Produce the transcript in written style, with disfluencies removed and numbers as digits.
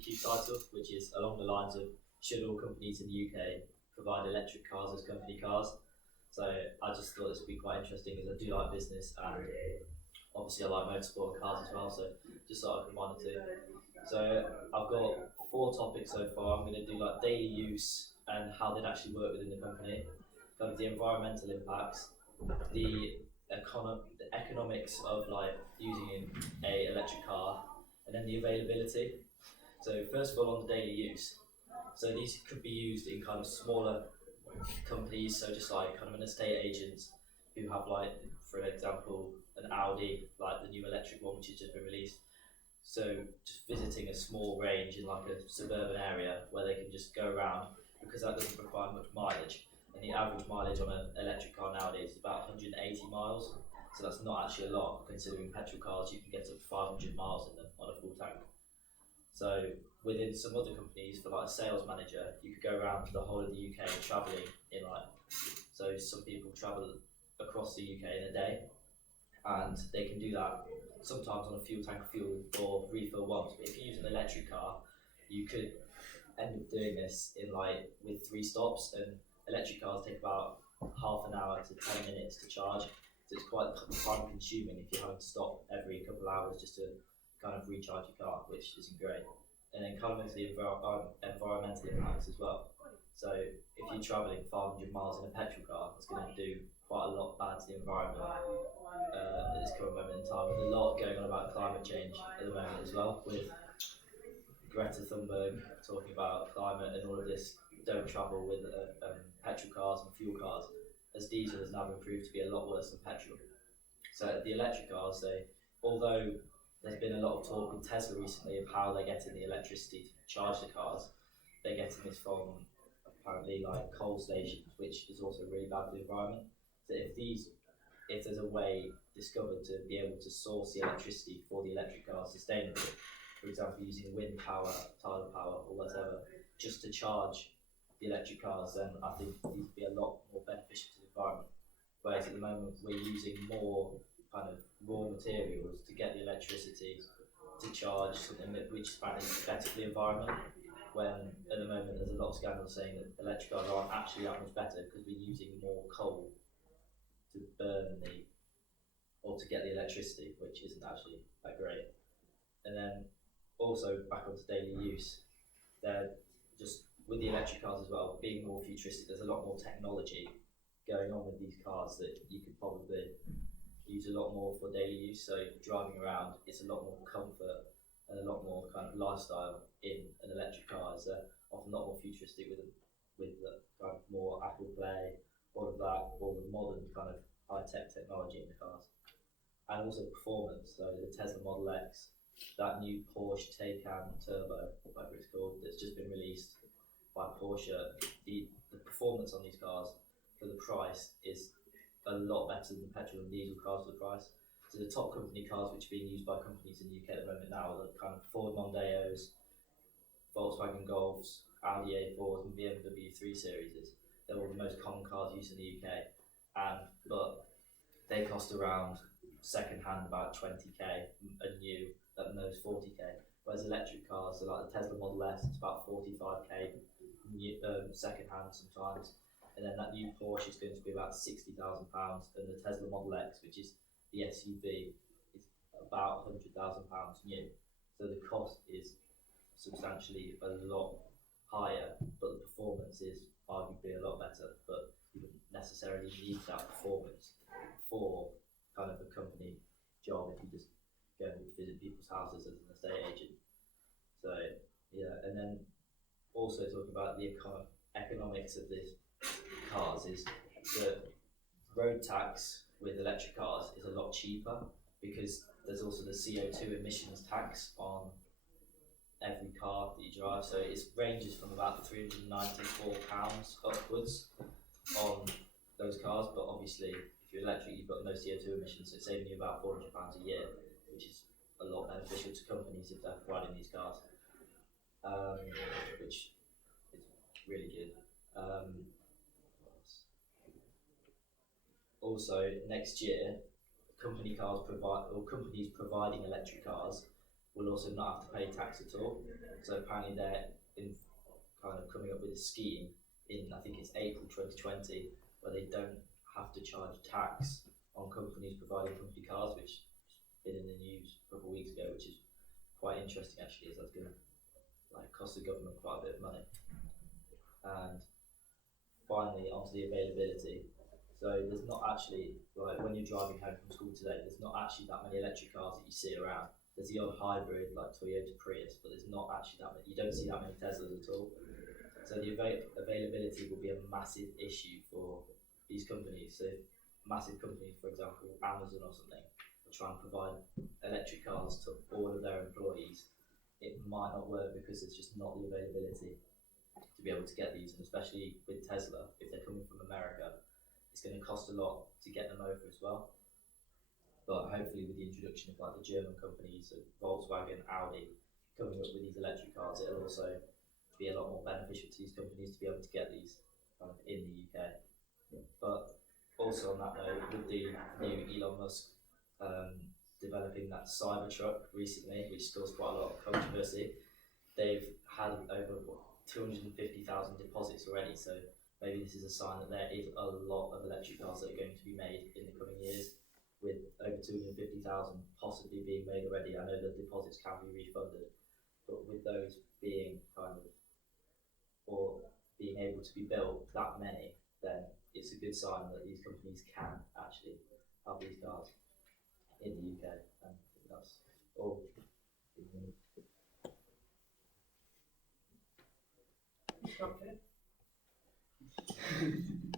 FAQ title, which is along the lines of should all companies in the UK provide electric cars as company cars? So I just thought this would be quite interesting as I do like business and obviously I like motorsport and cars as well, so just thought I'd combine the two. So I've got 4 topics so far. I'm going to do like daily use and how they'd actually work within the company, kind of the environmental impacts, the economics of like using a electric car, and then the availability. So first of all, on the daily use. So these could be used in kind of smaller companies, so just like kind of an estate agent who have like, for example, an Audi, like the new electric one which has just been released. So just visiting a small range in like a suburban area where they can just go around because that doesn't require much mileage. And the average mileage on an electric car nowadays is about 180 miles. So that's not actually a lot considering petrol cars you can get up to 500 miles in them on a full tank. So within some other companies, for like a sales manager, you could go around to the whole of the UK travelling in like, so some people travel across the UK in a day, and they can do that sometimes on a fuel tank fuel or refill once. But if you use an electric car, you could end up doing this in like with 3 stops, and electric cars take about half an hour to 10 minutes to charge. So it's quite time consuming if you're having to stop every couple of hours just to kind of recharge your car, which isn't great. And then kind of into the environmental impacts as well. So if you're travelling 500 miles in a petrol car, it's going to do quite a lot bad to the environment at this current moment in time. There's a lot going on about climate change at the moment as well, with Greta Thunberg talking about climate and all of this. Don't travel with petrol cars and fuel cars, as diesel has now been proved to be a lot worse than petrol. So the electric cars, although there's been a lot of talk with Tesla recently of how they're getting the electricity to charge the cars, they're getting this from apparently like coal stations, which is also really bad for the environment. So if there's a way discovered to be able to source the electricity for the electric cars sustainably, for example using wind power, tidal power or whatever, just to charge the electric cars, then I think these would be a lot more beneficial to the environment. Whereas at the moment we're using more kind of raw materials to get the electricity to charge something which is better for the environment, when at the moment there's a lot of scandals saying that electric cars aren't actually that much better because we're using more coal to burn or to get the electricity, which isn't actually that great. And then also back onto daily use, they're just with the electric cars as well, being more futuristic, there's a lot more technology going on with these cars that you could probably use a lot more for daily use. So driving around, it's a lot more comfort and a lot more kind of lifestyle in an electric car. It's often a lot more futuristic with the kind of more Apple Play, all of that, all the modern kind of high-tech technology in the cars. And also performance, so the Tesla Model X, that new Porsche Taycan Turbo, whatever it's called, that's just been released by Porsche, the performance on these cars for the price is a lot better than petrol and diesel cars for the price. So the top company cars which are being used by companies in the UK at the moment now are the kind of Ford Mondeos, Volkswagen Golfs, Audi A4s and BMW 3 Series. They're all the most common cars used in the UK, but they cost around second hand about 20k and new at most 40k. Whereas electric cars, so like the Tesla Model S, it's about 45k second hand sometimes. And then that new Porsche is going to be about £60,000, and the Tesla Model X, which is the SUV, is about £100,000 new. So the cost is substantially a lot higher, but the performance is arguably a lot better. But you wouldn't necessarily need that performance for kind of a company job if you just go and visit people's houses as an estate agent. So yeah, and then also talking about the economics of this cars is that road tax with electric cars is a lot cheaper because there's also the CO2 emissions tax on every car that you drive. So it ranges from about £394 upwards on those cars, but obviously if you're electric you've got no CO2 emissions, so it's saving you about £400 a year, which is a lot beneficial to companies if they're providing these cars, which is really good. Also, next year, companies providing electric cars will also not have to pay tax at all. So apparently they're in kind of coming up with a scheme in, I think it's April 2020, where they don't have to charge tax on companies providing company cars, which has been in the news a couple of weeks ago, which is quite interesting actually, as that's going to cost the government quite a bit of money. And finally, onto the availability. So there's not actually, when you're driving home from school today, there's not actually that many electric cars that you see around. There's the odd hybrid like Toyota Prius, but there's not actually that many. You don't see that many Teslas at all. So the availability will be a massive issue for these companies. So massive companies, for example, Amazon or something, will try and provide electric cars to all of their employees. It might not work because there's just not the availability to be able to get these, and especially with Tesla, if they're coming from America, it's going to cost a lot to get them over as well. But hopefully with the introduction of the German companies, so Volkswagen, Audi, coming up with these electric cars, it'll also be a lot more beneficial to these companies to be able to get these in the UK. But also on that note, with the new Elon Musk developing that Cybertruck recently, which caused quite a lot of controversy, they've had over 250,000 deposits already, so maybe this is a sign that there is a lot of electric cars that are going to be made in the coming years, with over 250,000 possibly being made already. I know that deposits can be refunded, but with those being or being able to be built, that many, then it's a good sign that these companies can actually have these cars in the UK. And I think that's all. Okay.